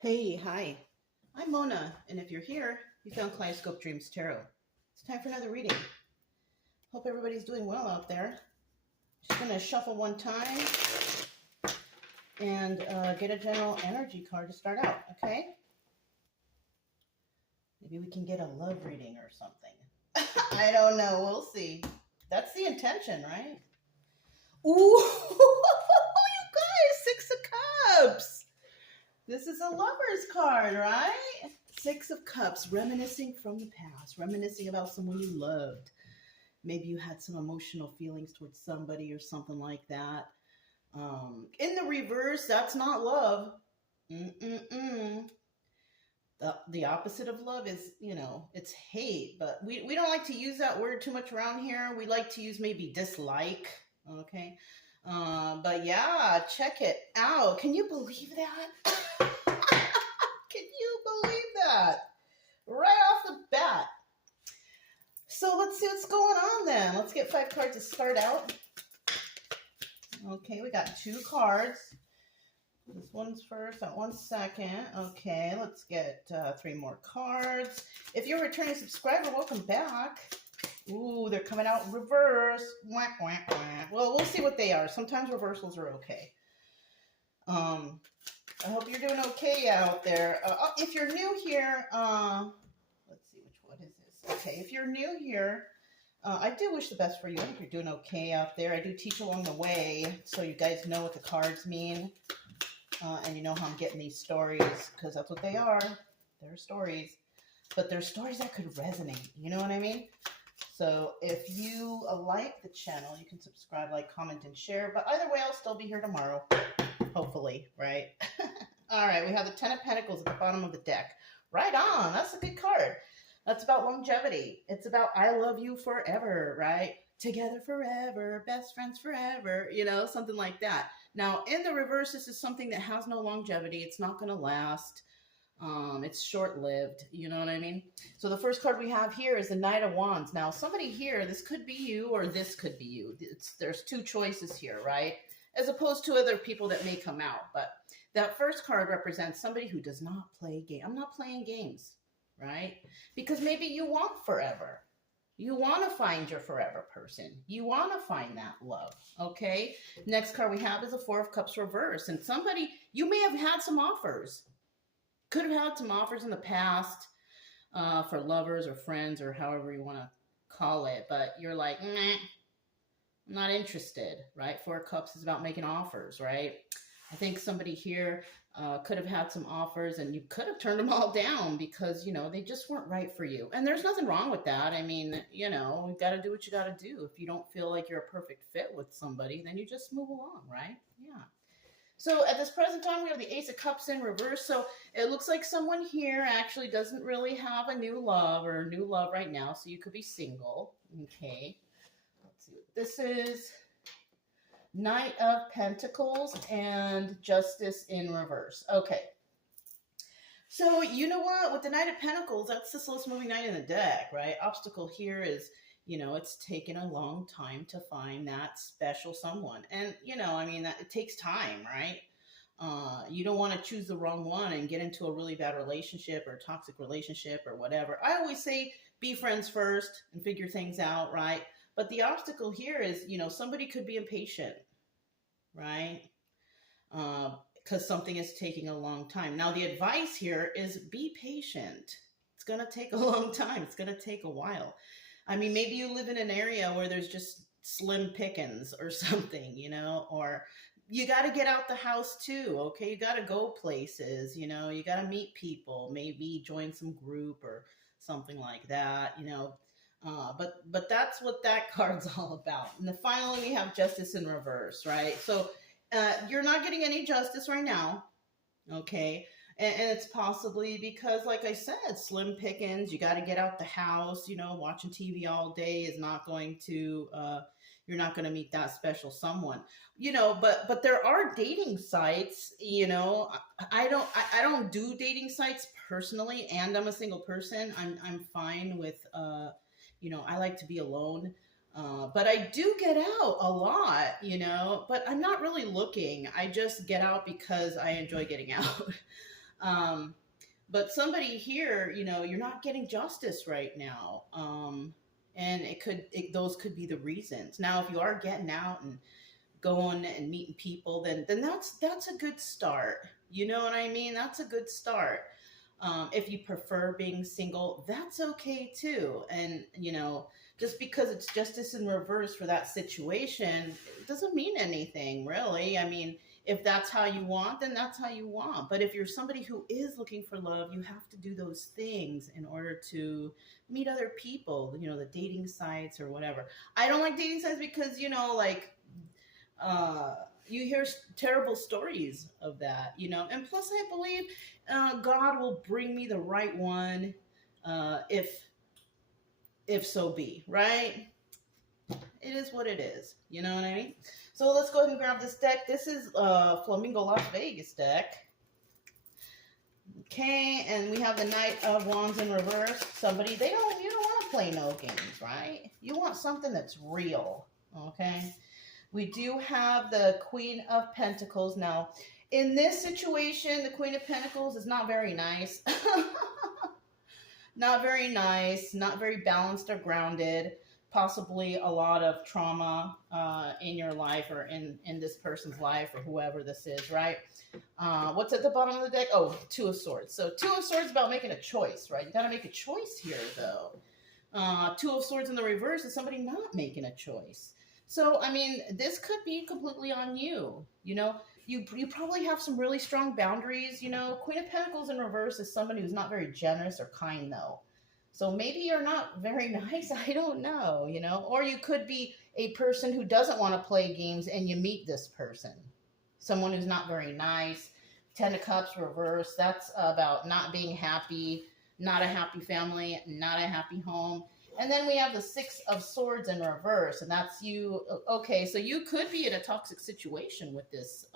Hey, hi. I'm Mona, and if you're here, you found Kaleidoscope Dreams Tarot. It's time for another reading. Hope everybody's doing well out there. Just gonna shuffle one time and get a general energy card to start out, okay? Maybe we can get a love reading or something. I don't know. We'll see. That's the intention, right? Ooh, you guys, Six of Cups. This is a lover's card, right? Six of Cups, reminiscing from the past, reminiscing about someone you loved. Maybe you had some emotional feelings towards somebody or something like that. In the reverse, that's not love. Mm-mm-mm. The opposite of love is, it's hate, but we don't like to use that word too much around here. We like to use maybe dislike, okay? But yeah, check it out. Can you believe that? Can you believe that? Right off the bat. So let's see what's going on then. Let's get 5 cards to start out. Okay, we got 2 cards. This one's first, that one's second. Okay, let's get 3 more cards. If you're a returning subscriber, welcome back. Ooh, they're coming out in reverse. Wah, wah, wah. Well, we'll see what they are. Sometimes reversals are okay. I hope you're doing okay out there. If you're new here, let's see, what is this? Okay, if you're new here, I do wish the best for you. I hope you're doing okay out there. I do teach along the way, so you guys know what the cards mean, and you know how I'm getting these stories, because that's what they are. They're stories, but they're stories that could resonate. You know what I mean? So if you like the channel, you can subscribe, like, comment, and share. But either way, I'll still be here tomorrow. Hopefully, right? All right, we have the Ten of Pentacles at the bottom of the deck. Right on. That's a good card. That's about longevity. It's about I love you forever, right? Together forever, best friends forever, something like that. Now, in the reverse, this is something that has no longevity. It's not going to last. It's short-lived. You know what I mean? So the first card we have here is the Knight of Wands. Now, somebody here, this could be you or this could be you. There's 2 choices here, right? As opposed to other people that may come out. But that first card represents somebody who does not play games. I'm not playing games, right? Because maybe you want forever. You want to find your forever person. You want to find that love, okay? Next card we have is a 4 of Cups reverse. And somebody, you may have had some offers. Could have had some offers in the past for lovers or friends or however you want to call it. But you're like, nah, I'm not interested, right? 4 of Cups is about making offers, right? I think somebody here could have had some offers and you could have turned them all down because, they just weren't right for you. And there's nothing wrong with that. I mean, you got to do what you got to do. If you don't feel like you're a perfect fit with somebody, then you just move along, right? Yeah. So at this present time, we have the Ace of Cups in reverse. So it looks like someone here actually doesn't really have a new love or a new love right now. So you could be single, okay? Let's see what this is. Knight of Pentacles and Justice in reverse. Okay. So you know what? With the Knight of Pentacles, that's the slowest moving knight in the deck, right? Obstacle here is, it's taken a long time to find that special someone. And, that it takes time, right? You don't want to choose the wrong one and get into a really bad relationship or toxic relationship or whatever. I always say be friends first and figure things out, right? But the obstacle here is, somebody could be impatient, right? Because something is taking a long time. Now, the advice here is be patient. It's going to take a long time. It's going to take a while. I mean, maybe you live in an area where there's just slim pickings or something, or you got to get out the house too, okay? You got to go places, you got to meet people, maybe join some group or something like that, but that's what that card's all about. And then finally, we have Justice in reverse, right? So you're not getting any justice right now, okay? And it's possibly because, like I said, slim pickings, you got to get out the house, watching TV all day is not going to, you're not going to meet that special someone, but there are dating sites, I don't do dating sites personally, and I'm a single person. I'm fine with, I like to be alone. But I do get out a lot, but I'm not really looking. I just get out because I enjoy getting out. But somebody here, you're not getting justice right now. And those could be the reasons. Now, if you are getting out and going and meeting people, then that's a good start. You know what I mean? That's a good start. If you prefer being single, that's okay too. And just because it's justice in reverse for that situation, it doesn't mean anything really. I mean, if that's how you want, then that's how you want. But if you're somebody who is looking for love, you have to do those things in order to meet other people, the dating sites or whatever. I don't like dating sites because, like, you hear terrible stories of that, and plus I believe God will bring me the right one, if so be, right? It is what it is, you know what I mean? So let's go ahead and grab this deck. This is Flamingo Las Vegas deck. Okay, and we have the Knight of Wands in reverse. You don't want to play no games, right? You want something that's real, okay? We do have the Queen of Pentacles. Now, in this situation, the Queen of Pentacles is not very nice. Not very nice, not very balanced or grounded. Possibly a lot of trauma in your life or in this person's life or whoever this is, right? What's at the bottom of the deck? Oh, Two of Swords. So Two of Swords is about making a choice, right? You got to make a choice here, though. Two of Swords in the reverse is somebody not making a choice. So, I mean, this could be completely on you. You probably have some really strong boundaries. Queen of Pentacles in reverse is somebody who's not very generous or kind, though. So maybe you're not very nice. I don't know, Or you could be a person who doesn't want to play games and you meet this person. Someone who's not very nice. Ten of Cups reverse. That's about not being happy, not a happy family, not a happy home. And then we have the Six of Swords in reverse, and that's you. Okay, so you could be in a toxic situation with this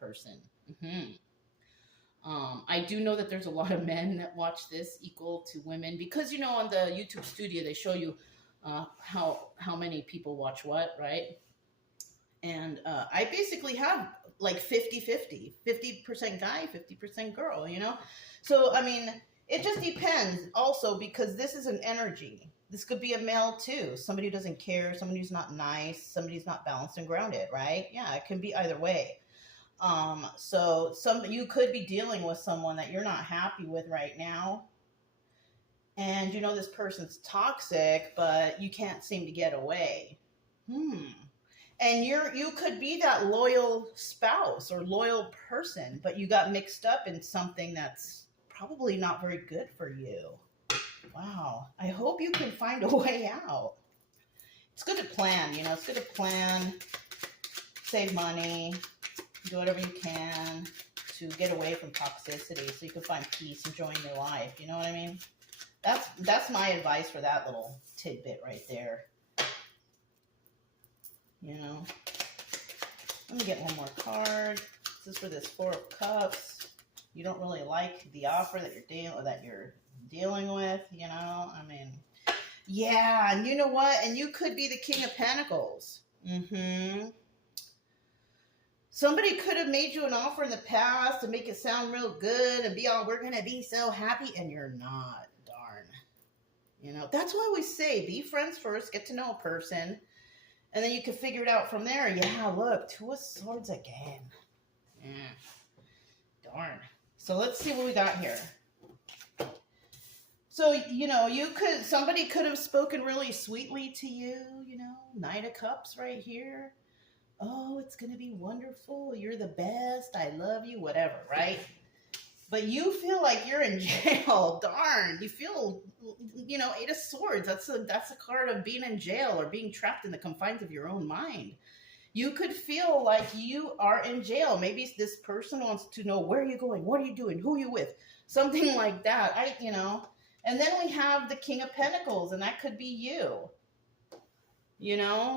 person. I do know that there's a lot of men that watch this equal to women because, on the YouTube studio, they show you how many people watch what, right? And I basically have like 50-50, 50% guy, 50% girl, So, I mean, it just depends also because this is an energy. This could be a male too. Somebody who doesn't care, somebody who's not nice, somebody who's not balanced and grounded, right? Yeah, it can be either way. So you could be dealing with someone that you're not happy with right now. And this person's toxic, but you can't seem to get away. And you could be that loyal spouse or loyal person, but you got mixed up in something that's probably not very good for you. Wow. I hope you can find a way out. It's good to plan, it's good to plan, save money, do whatever you can to get away from toxicity so you can find peace, enjoying your life. You know what I mean? That's my advice for that little tidbit right there. Let me get one more card. This is for this Four of Cups. You don't really like the offer that you're dealing with, I mean, yeah, and you know what? And you could be the King of Pentacles. Somebody could have made you an offer in the past to make it sound real good and be all, we're going to be so happy, and you're not, darn. That's why we say be friends first, get to know a person, and then you can figure it out from there. Yeah, look, Two of Swords again. Yeah. Darn. So let's see what we got here. So, somebody could have spoken really sweetly to you, Knight of Cups right here. Oh, it's going to be wonderful. You're the best. I love you, whatever, right? But you feel like you're in jail. Darn. You feel, Eight of Swords. That's a card of being in jail or being trapped in the confines of your own mind. You could feel like you are in jail. Maybe this person wants to know, where are you going? What are you doing? Who are you with? Something like that. And then we have the King of Pentacles, and that could be you.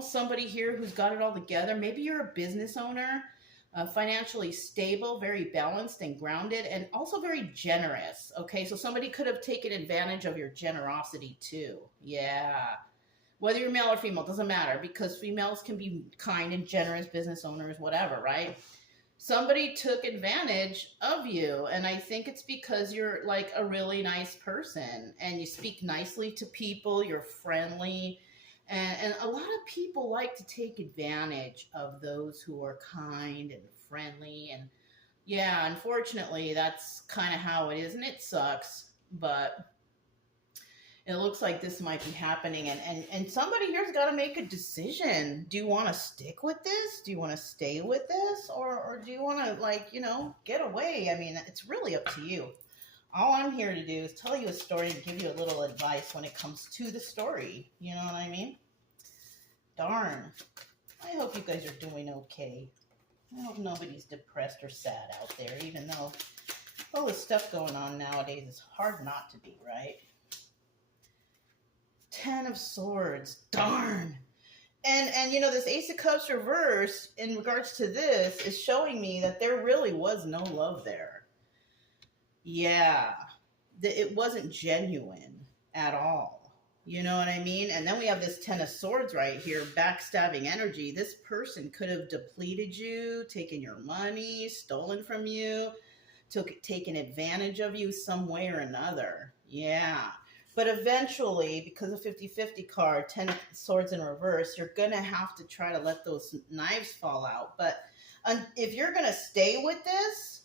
Somebody here who's got it all together. Maybe you're a business owner, financially stable, very balanced and grounded, and also very generous. Okay, so somebody could have taken advantage of your generosity too. Yeah. Whether you're male or female, doesn't matter, because females can be kind and generous, business owners, whatever, right? somebody took advantage of you. And I think it's because you're like a really nice person and you speak nicely to people, you're friendly. And a lot of people like to take advantage of those who are kind and friendly. And yeah, unfortunately, that's kind of how it is. And it sucks. But it looks like this might be happening, and somebody here's got to make a decision. Do you want to stick with this? Do you want to stay with this, or do you want to, like, get away? I mean, it's really up to you. All I'm here to do is tell you a story and give you a little advice when it comes to the story. You know what I mean? Darn. I hope you guys are doing okay. I hope nobody's depressed or sad out there, even though all the stuff going on nowadays is hard not to be, right? 10 of Swords. Darn. And this Ace of Cups reverse, in regards to this, is showing me that there really was no love there. Yeah. It wasn't genuine at all. You know what I mean? And then we have this 10 of Swords right here, backstabbing energy. This person could have depleted you, taken your money, stolen from you, taken advantage of you some way or another. Yeah. But eventually, because of 50-50 card, 10 of Swords in reverse, you're going to have to try to let those knives fall out. But if you're going to stay with this,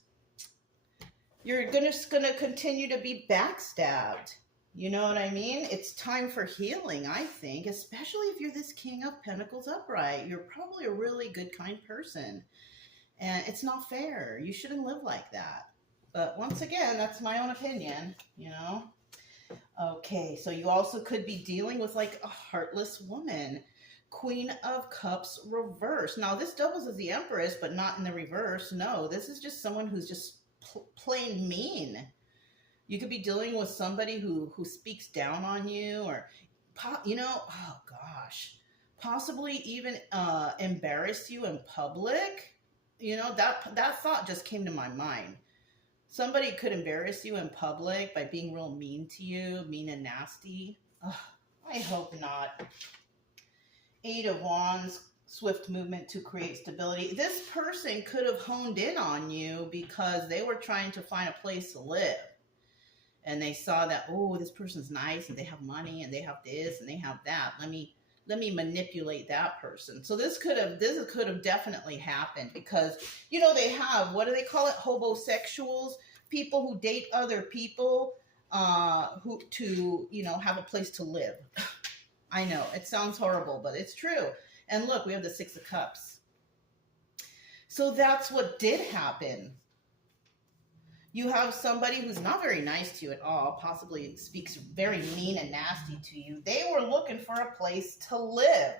you're just going to continue to be backstabbed. You know what I mean? It's time for healing, I think, especially if you're this King of Pentacles upright. You're probably a really good, kind person. And it's not fair. You shouldn't live like that. But once again, that's my own opinion, Okay, so you also could be dealing with like a heartless woman. Queen of Cups reverse. Now this doubles as the Empress, but not in the reverse. No, this is just someone who's just plain mean. You could be dealing with somebody who speaks down on you, or, oh gosh, possibly even embarrass you in public. That thought just came to my mind. Somebody could embarrass you in public by being real mean to you, mean and nasty. Ugh, I hope not. 8 of Wands, swift movement to create stability. This person could have honed in on you because they were trying to find a place to live. And they saw that, oh, this person's nice and they have money and they have this and they have that. Let me manipulate that person. So this could have definitely happened because, they have, what do they call it? Hobosexuals, people who date other people, who to, have a place to live. I know it sounds horrible, but it's true. And look, we have the 6 of Cups. So that's what did happen. You have somebody who's not very nice to you at all, possibly speaks very mean and nasty to you. They were looking for a place to live.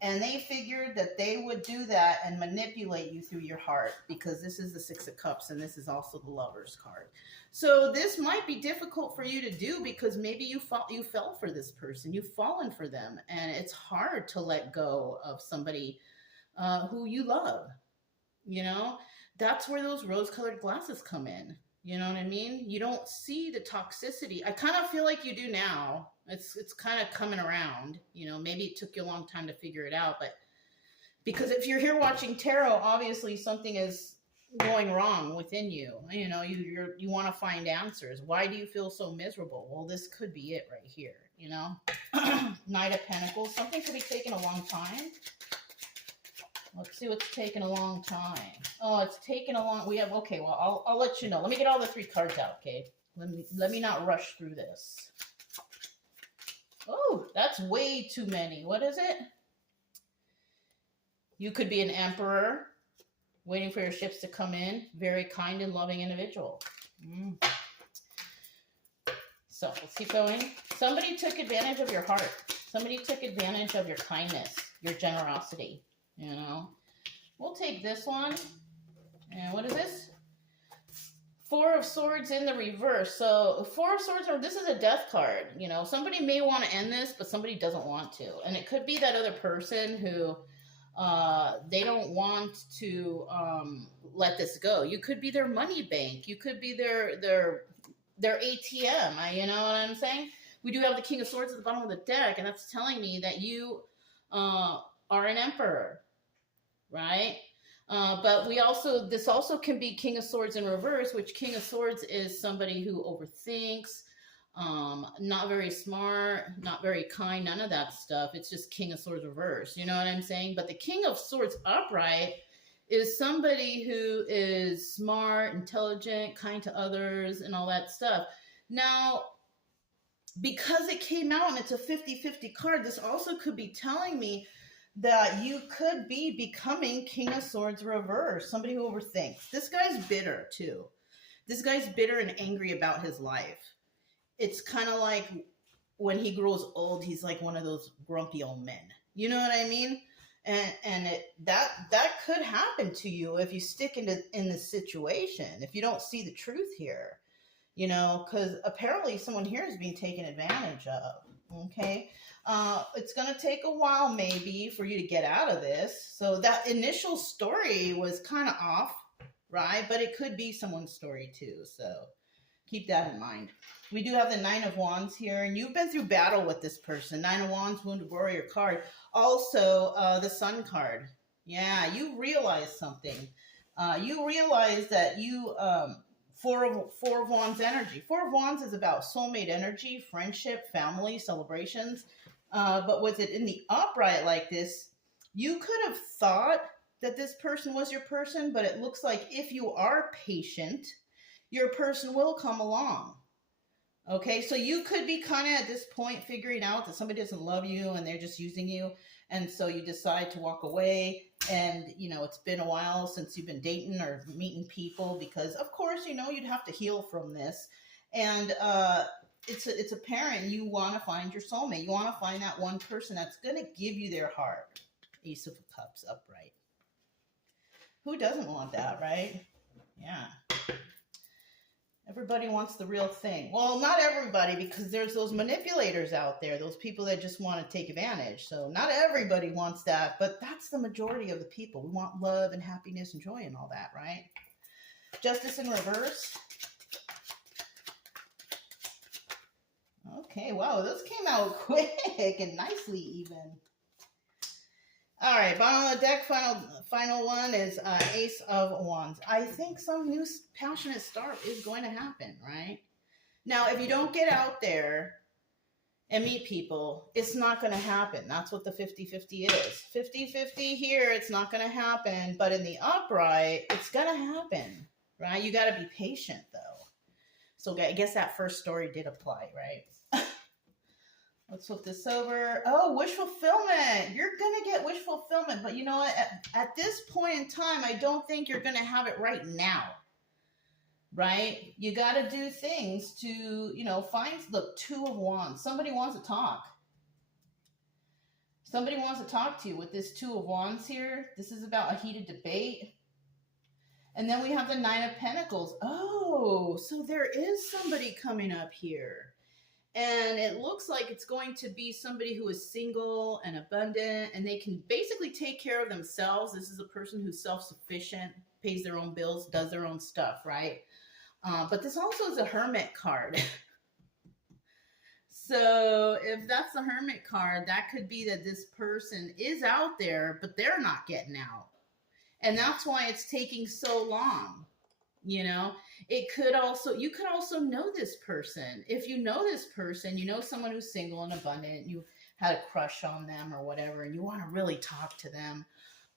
And they figured that they would do that and manipulate you through your heart, because this is the 6 of Cups and this is also the Lover's card. So this might be difficult for you to do because maybe you fell for this person. You've fallen for them. And it's hard to let go of somebody who you love, That's where those rose-colored glasses come in. You know what I mean? You don't see the toxicity. I kind of feel like you do now. It's kind of coming around. Maybe it took you a long time to figure it out. But because if you're here watching tarot, obviously something is going wrong within you. You want to find answers. Why do you feel so miserable? Well, this could be it right here. Knight of Pentacles. Something could be taking a long time. Let's see what's taking a long time. Oh, it's taking a long... Okay, well, I'll let you know. Let me get all the 3 cards out, okay? Let me not rush through this. Oh, that's way too many. What is it? You could be an emperor, waiting for your ships to come in. Very kind and loving individual. So, let's keep going. Somebody took advantage of your heart. Somebody took advantage of your kindness, your generosity. We'll take this one. And what is this? 4 of Swords in the reverse. So 4 of Swords, this is a death card. Somebody may want to end this, but somebody doesn't want to. And it could be that other person who they don't want to let this go. You could be their money bank. You could be their ATM. You know what I'm saying? We do have the King of Swords at the bottom of the deck, and that's telling me that you are an emperor. Right? But this also can be King of Swords in reverse, which King of Swords is somebody who overthinks, not very smart, not very kind, none of that stuff. It's just King of Swords reverse. You know what I'm saying? But the King of Swords upright is somebody who is smart, intelligent, kind to others, and all that stuff. Now, because it came out and it's a 50-50 card, this also could be telling me that you could be becoming King of Swords reverse, somebody who overthinks. This guy's bitter too. This guy's bitter and angry about his life. It's kind of like when he grows old, he's like one of those grumpy old men. You know what I mean? And that could happen to you if you stick in this situation, if you don't see the truth here, you know, because apparently someone here is being taken advantage of. Okay. It's going to take a while maybe for you to get out of this. So that initial story was kind of off, right? But it could be someone's story too. So keep that in mind. We do have the Nine of Wands here, and you've been through battle with this person. Nine of Wands, Wounded Warrior card. Also, the Sun card. Yeah, you realize something. You realize that you, Four of Wands energy. Four of Wands is about soulmate energy, friendship, family, celebrations. But with it in the upright like this, you could have thought that this person was your person, but it looks like if you are patient, your person will come along. Okay, so you could be kind of at this point figuring out that somebody doesn't love you and they're just using you. And so you decide to walk away. And, you know, it's been a while since you've been dating or meeting people because, of course, you know, you'd have to heal from this. And it's apparent you want to find your soulmate. You want to find that one person that's going to give you their heart. Ace of Cups upright. Who doesn't want that, right? Yeah. Everybody wants the real thing. Well, not everybody, because there's those manipulators out there, those people that just want to take advantage. So not everybody wants that, but that's the majority of the people. We want love and happiness and joy and all that, right? Justice in reverse. Okay, wow, those came out quick and nicely even. All right, bottom of the deck, final one is Ace of Wands. I think some new passionate start is going to happen, right? Now, if you don't get out there and meet people, it's not going to happen. That's what the 50-50 is. 50-50 here, it's not going to happen. But in the upright, it's going to happen, right? You got to be patient, though. So I guess that first story did apply, right? Let's flip this over. Oh, wish fulfillment. You're going to get wish fulfillment. But you know what? At this point in time, I don't think you're going to have it right now. Right? You got to do things to, you know, find the Two of Wands. Somebody wants to talk. Somebody wants to talk to you with this Two of Wands here. This is about a heated debate. And then we have the Nine of Pentacles. Oh, so there is somebody coming up here. And it looks like it's going to be somebody who is single and abundant, and they can basically take care of themselves. This is a person who's self-sufficient, pays their own bills, does their own stuff, right? But this also is a Hermit card. So if that's the Hermit card, that could be that this person is out there, but they're not getting out. And that's why it's taking so long. You know, you could also know this person. If you know this person, you know someone who's single and abundant, you had a crush on them or whatever, and you want to really talk to them.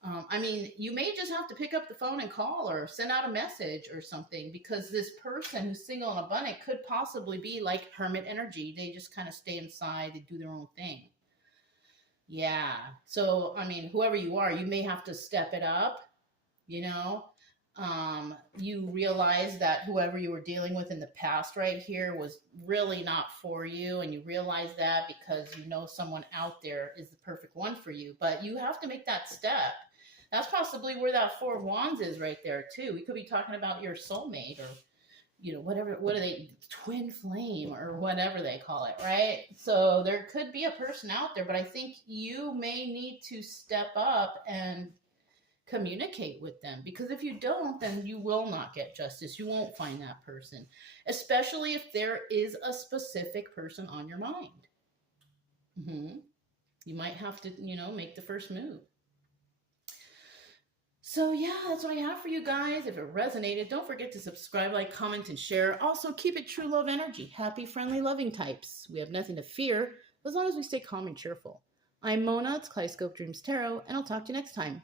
I mean, you may just have to pick up the phone and call or send out a message or something, because this person who's single and abundant could possibly be like Hermit energy. They just kind of stay inside, they do their own thing. Yeah. So, I mean, whoever you are, you may have to step it up, you know. You realize that whoever you were dealing with in the past right here was really not for you, and you realize that because you know someone out there is the perfect one for you, but you have to make that step. That's possibly where that Four of Wands is right there too. We could be talking about your soulmate, or, you know, whatever, what are they, twin flame or whatever they call it, right? So there could be a person out there, but I think you may need to step up and communicate with them, because if you don't, then you will not get justice. You won't find that person, especially if there is a specific person on your mind. You might have to, you know, make the first move. So yeah, that's what I have for you guys. If it resonated, don't forget to subscribe, like, comment, and share. Also, keep it true love energy. Happy, friendly, loving types. We have nothing to fear as long as we stay calm and cheerful. I'm Mona, it's Kaleidoscope Dreams Tarot, and I'll talk to you next time.